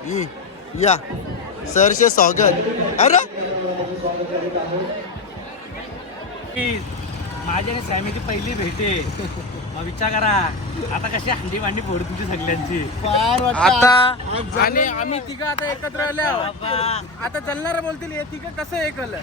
या सरचे स्वागत. अरे माझी आणि सॅमीची पहिली भेटे. विचार करा आता कशी हंडी भांडी फोड तुमची सगळ्यांची. आता आणि आम्ही तिघं आता एकत्र आले आहोत. आता चलणार बोलतील हे तिघं कसं एकल.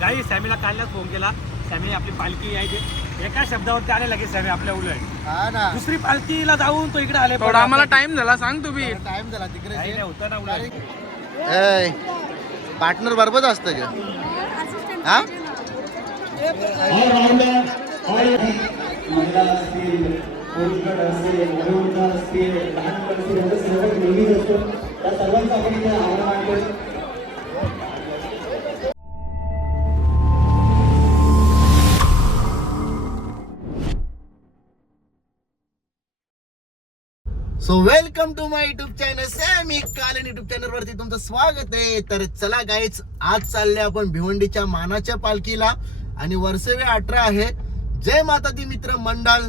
काही सॅमीला कालच फोन केला. सॅमी आपली पालखी यायची एका शब्दावरती आले लगेच सॅमी आपल्या उलट दुसरी पालखीला जाऊन तो इकडे आले. थोडा आम्हाला टाइम झाला सांग तुम्ही. टाइम झाला तिकडे होतं ना उलट. पार्टनर बरोबर असतं का? हा so welcome to my YouTube channel सॅमी कालन युट्यूब चॅनल वरती तुमचं स्वागत आहे. तर चला गाईच, आज चालले आपण भिवंडीच्या मानाच्या पालखीला आणि वर्षवे 18 आहे. जय माता दी मित्र मंडळ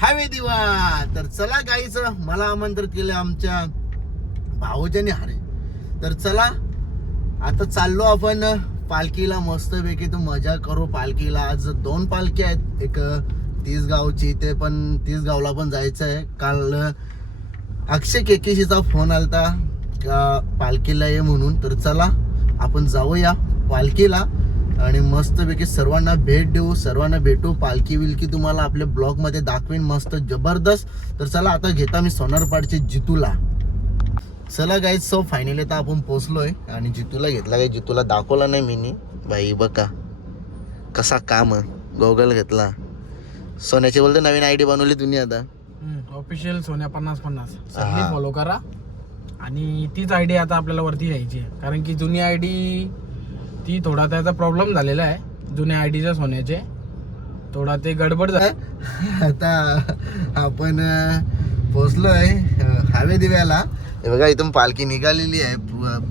हायवे दिवा. तर चला गाईच, मला आमंत्रित केले आमच्या भाऊजाने हरे. तर चला आता चाललो आपण पालखीला. मस्तपैकी तू मजा करू पालखीला. आज 2 पालखी आहेत, एक तीसगावची, ते पण तीसगावला पण जायचं आहे. काल अक्षय केकेशीचा फोन आलता का पालखीला ये म्हणून. तर चला आपण जाऊया पालखीला आणि मस्तपैकी सर्वांना भेट देऊ, सर्वांना भेटू. पालखी विलकी तुम्हाला आपल्या ब्लॉग मध्ये दाखवीन मस्त जबरदस्त. तर चला आता घेता मी सोनारपाडचे जितूला. चला गाईज, सो फायनली तर आपण पोचलोय आणि जितूला घेतला. काही जितूला दाखवला नाही मी बाई. बघा कसा काम गोगल घेतला. सोन्याचे बोलते नवीन आयडी बनवली तुम्ही आता. ऑफिशियल सोन्या 50-50 सगळी फॉलो करा. आणि तीच आयडी आता आपल्याला वरती यायची आहे, कारण की जुनी आयडी ती थोडा त्याचा प्रॉब्लेम झालेला आहे. जुन्या आयडीच्या सोन्याचे थोडा ते गडबड झालं. आता आपण पोचलोय हायवे दिव्याला. हे बघा इथून पालखी निघालेली आहे.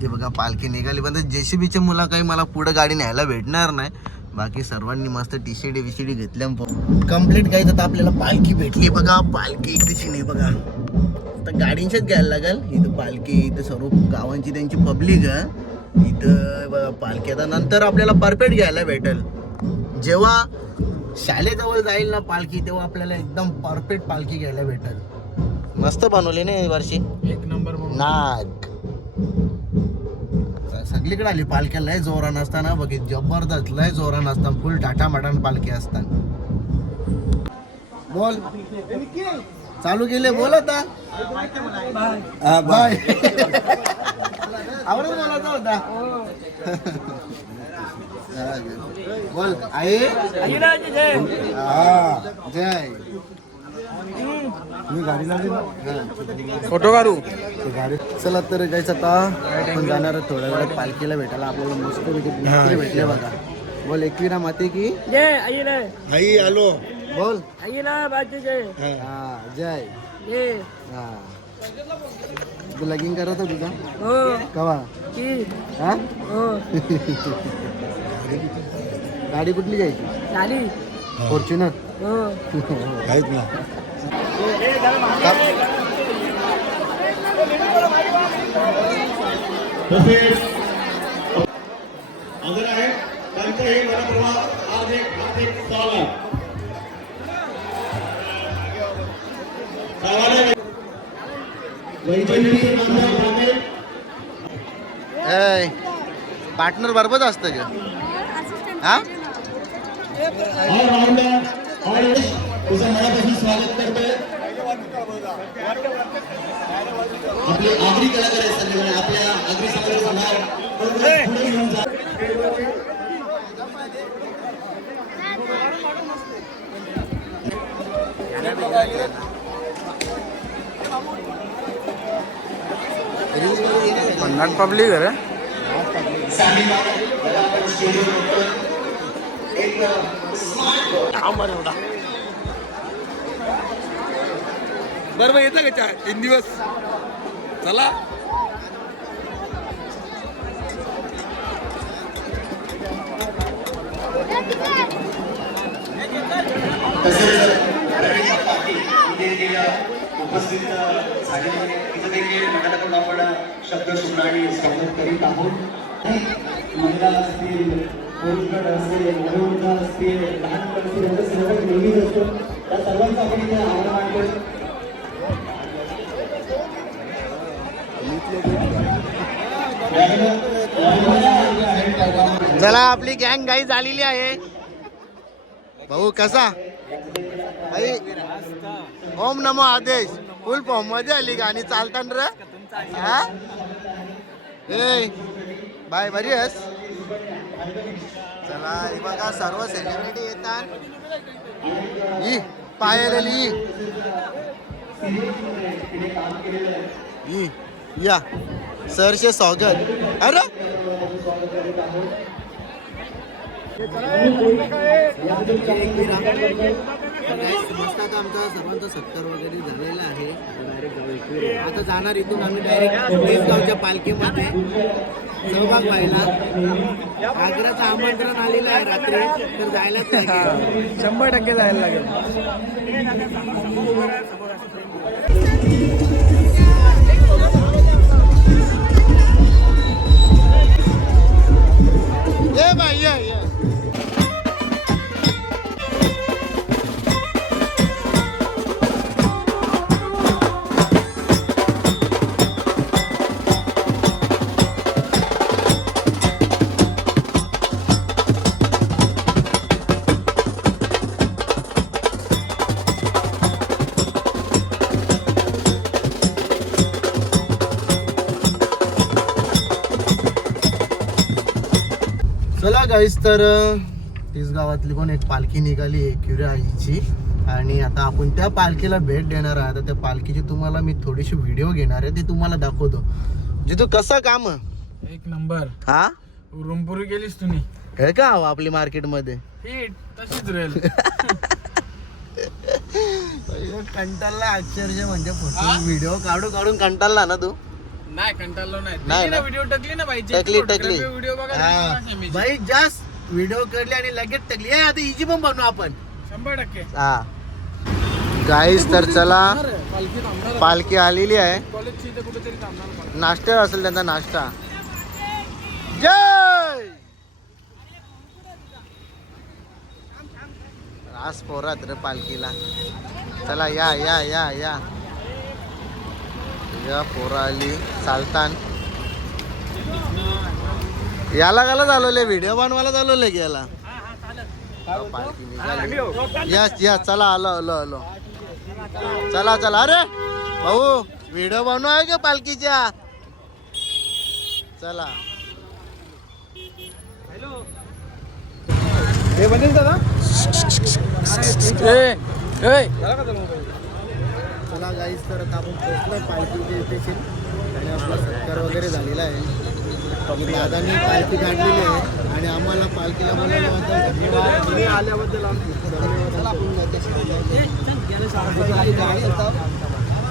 हे बघा पालखी निघाली, पण JCBच्या मुला काही मला पुढे गाडी न्यायला भेटणार नाही. बाकी सर्वांनी मस्त टी-शर्ट विशेडी घेतल्या कम्प्लीट. काही तर आपल्याला पालखी भेटली. बघा पालखी इकडेची नाही बघा. आता गाडींच्याच घ्यायला लागेल. इथं पालखी, इथं सर्व गावांची त्यांची पब्लिक आहे इथं बघा पालखी. आता नंतर आपल्याला परफेक्ट घ्यायला भेटेल. जेव्हा शाळेजवळ जाईल ना पालखी, तेव्हा आपल्याला एकदम परफेक्ट पालखी घ्यायला भेटेल. मस्त बनवली ना वर्षी, एक नंबर नाग सगळीकडे आली. पालख्या लय जोरा नसताना बघित, जबरदस्त लय जोरा नसताना फुल टाटामाटान पालखी असताना. बोल चालू केले, बोल आता. बाय आवडत बोलायचा होता. बोल आई जय. मी गाडी लावली ना, फोटो काढू गाडी. चला तर जायचं आता आपण जाणार थोड्या वेळात पालखीला भेटायला. आपल्याला मस्त भेटले बघा. बोल एकविरा माते की जय. आई आलो. बोल जय. हा तू लगीन करत हो तुझा कवा? हा गाडी कुठली घ्यायची? फॉर्च्युनर आहेत ना. पार्टनर बरोबर असतं का? हा तुझं मनापासून स्वागत करतोय. आपले आगरी कलाकार आहेत सगळे. आपल्या आगरी समाजाचं नाव पुढे घेऊन जा. पन्नास पब्लिक आहे रे. बरोबर येतं का 3 दिवस. चला तसेच रवींद्र पाटील इथे जे उपस्थित झालेले तिथं देखील मंडळाकडून आपण शब्द सुद्धा आणि स्वागत करीत आहोत. महिला असतील, पुरुष गट असतील, वयोवृद्ध असतील, लहान मुलं असतील, यांचा सहभाग नेहमीच असतो. त्या सर्वांचा आपण इथे आभार मानतो. चला आपली गँग गाई झालेली आहे. भाऊ कसा भाई? ओम नमो आदेश फुल फॉर्म मध्ये आली गाणी चालताना रे. ए बाय बरी आहेस? चला हे बघा सर्व सेलिब्रिटी येतात. ही पायलेली ही या सरचे स्वागत. अरे आमचा सर्वांचा सत्कार वगैरे झालेला आहे. आता जाणार इथून आम्ही डायरेक्ट गावच्या पालखीमध्ये सहभाग व्हायला. आग्र्याचं आमंत्रण आलेलं आहे रात्री, तर जायलाच लागेल. 100% जायला लागेल. ये बाई ये चला गाईस, तर तीस गावातली पण एक पालखी निघाली आहे क्युऱ्या आईची, आणि आता आपण त्या पालखीला भेट देणार आहे. आता त्या पालखीची तुम्हाला मी थोडीशी व्हिडिओ घेणार आहे, ती तुम्हाला दाखवतो. जितू कसं काम एक नंबर. हा रूमपुरी गेलीस तुम्ही हे का आपली मार्केट मध्ये हिट तशीच राहील. कंटाळला अक्षरशः, म्हणजे फोटो व्हिडिओ काढून कंटाळला ना तू? नाही कंटाळलो नाही. नाही ना? व्हिडिओ टकली ना बाई. टकली व्हिडिओ बघा बाई, जास्त व्हिडिओ करली आणि लगेच टकली. आता इजी पण बनवू आपण 100%. हा गाईस, तर चला पालखी थांबणार. पालखी आलेली आहे. कॉलेजची इथे कुठेतरी थांबणार. नाश्ता असेल त्यांचा नाश्ता. जय रास पोरात रे पालखीला. चला या या या या या पोरा आली चालतान. याला गाला चालवले, व्हिडिओ बनवायला चालवले की याला. पालखी निघाली. यस यस, चला आलो आलो आलो. चला चला. अरे भाऊ व्हिडिओ बनव आहे का पालखीच्या? चला. हे बनेल दादा. चला गाईस, तर आता आपण पोहोचलो पालखीच्या इथे आणि आपला सत्कार वगैरे झालेला आहे. दादांनी पालखी काढलेली आहे आणि आम्हाला पालखीला बोलावल्याबद्दल धन्यवाद. तुम्ही आल्याबद्दल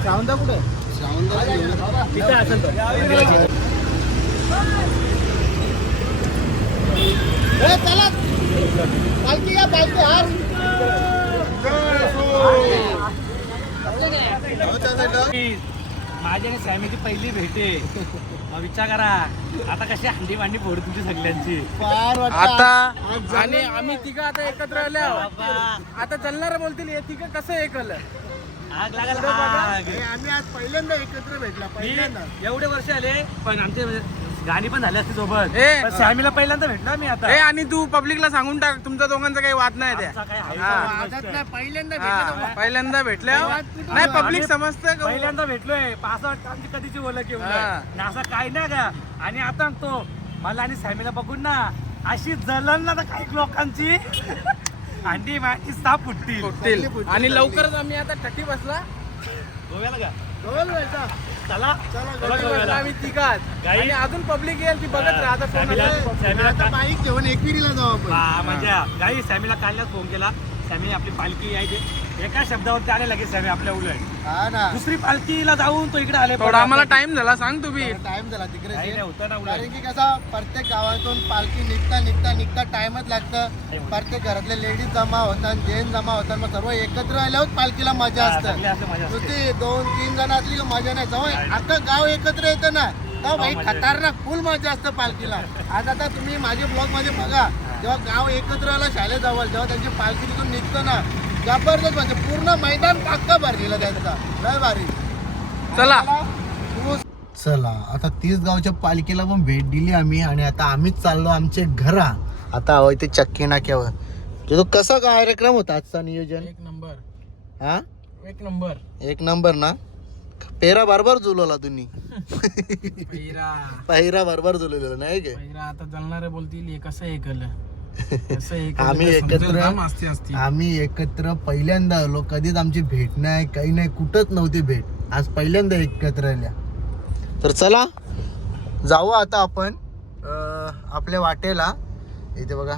श्रावणदा कुठे? श्रावणदा असेल चला पालखी या पालखी हार. माझी आणि सॅमीची पहिली भेट आहे. मग विचार करा आता कशी हंडी वांडी फोड तुमची सगळ्यांची. आता आणि आम्ही तिघं आता एकत्र आले आहोत. आता चलणार बोलतील हे तिघं कसं एकलं. आग लागल आग. आम्ही आज पहिल्यांदा एकत्र भेटला. पहिल्यांदा एवढे वर्ष आले पण आमचे गाणी पण झाली असते सोबत. ए. पण सॅमीला पहिल्यांदा भेटला मी आता. ए आणि तू पब्लिकला सांगून टाक तुमचा दोघांचा काही वाद नाही त्या. आमचा काही आहे हा. आजच नाही, पहिल्यांदा हा, भेटला. पहिल्यांदा भेटल्या नाही पब्लिक समजतं का? पहिल्यांदा भेटलोय. असं वाटतं आमची कधीची ओळख येऊन हा. असं काही नाही का. आणि आता तो मला आणि सॅमीला बघून ना अशी जलन ना काही लोकांची अंडी मांडी साप फुटतील. आणि लवकरच आम्ही आता टटी बसला. गोव्याला का ढोल व्हायचा. चला चला गोव्याला. आम्ही तिघात गाई. आणि अजून पब्लिक येईल ती बघत राहा. आता कोण सॅमीला आलंय. सॅमीला आता बाईक घेऊन एकविरीला जाऊ आपण. म्हणजे गाई सॅमीला काढल्याच फोन केला. सॅमी आपली पालखी यायची एका शब्दावरती आले लगेच सॅमी आपल्या उलट हा ना दुसरी पालखीला जाऊन तो इकडे आले थोडा आम्हाला टाइम झाला सांग तुम्ही. टाइम झाला तिकडे नाही होतं ना कारण उलट की कसा प्रत्येक गावातून पालखी निघता टाइमच लागतं. प्रत्येक घरातले लेडीज जमा होतात, जेंट्स जमा होतात, मग सर्व एकत्र आल्यावर पालखीला मजा सगळे असते. असं मजा असते. नुसती 2-3 जण असली की मजा नाही. जवळ अख्खं गाव एकत्र येतं ना तर भाई मजा येते. खतरनाक फुल मजा असतं पालखीला. आज आता तुम्ही माझ्या ब्लॉग मध्ये बघा जेव्हा गाव एकत्र आला शाळेजवळ जेव्हा त्यांची पालखी तिथून निघतं ना जबरदस्त म्हणजे पूर्ण मैदान पक्का भरलेलं त्यांचा. लय भारी. चला चला आता 30 गावच्या पालखीला पण भेट दिली आम्ही आणि आता आम्हीच चाललो आमचे घरा. आता हवं ते चक्की नाक्यावर. तो कसा कार्यक्रम होता आजचा नियोजन? एक नंबर हा एक नंबर. एक नंबर ना. पेरा बरोबर जुलवला तुम्ही. पहिरा बरोबर जुलवलेला नाही के आता चालणारे बोलतील हे कसं हे केलं आम्ही एकत्र असते असते. आम्ही एकत्र पहिल्यांदा आलो. कधीच आमची भेट नाही काही नाही कुठंच नव्हती भेट. आज पहिल्यांदा एकत्र आल्या. तर चला जाऊ आता आपण आपल्या वाटेला. इथे बघा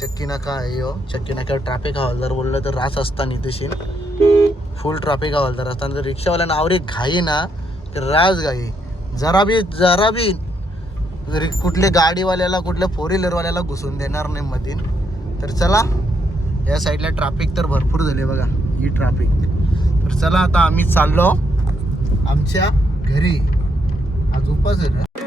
चक्की नाका आहे हो. चक्की नाक्यावर ट्रॅफिक हवालदार बोललं तर रास असताना इथेशी फुल ट्रॅफिक हवालदार असताना जर रिक्षावाल्यानं आवरी घाई ना तर रास घाई. जरा बी कुठल्या गाडीवाल्याला कुठल्या 4 व्हीलरवाल्याला घुसून देणार नाही मधीन. तर चला या साईडला ट्रॅफिक तर भरपूर झाले बघा ही ट्रॅफिक. तर चला आता आम्ही चाललो आमच्या घरी. आज उपास आहे ना.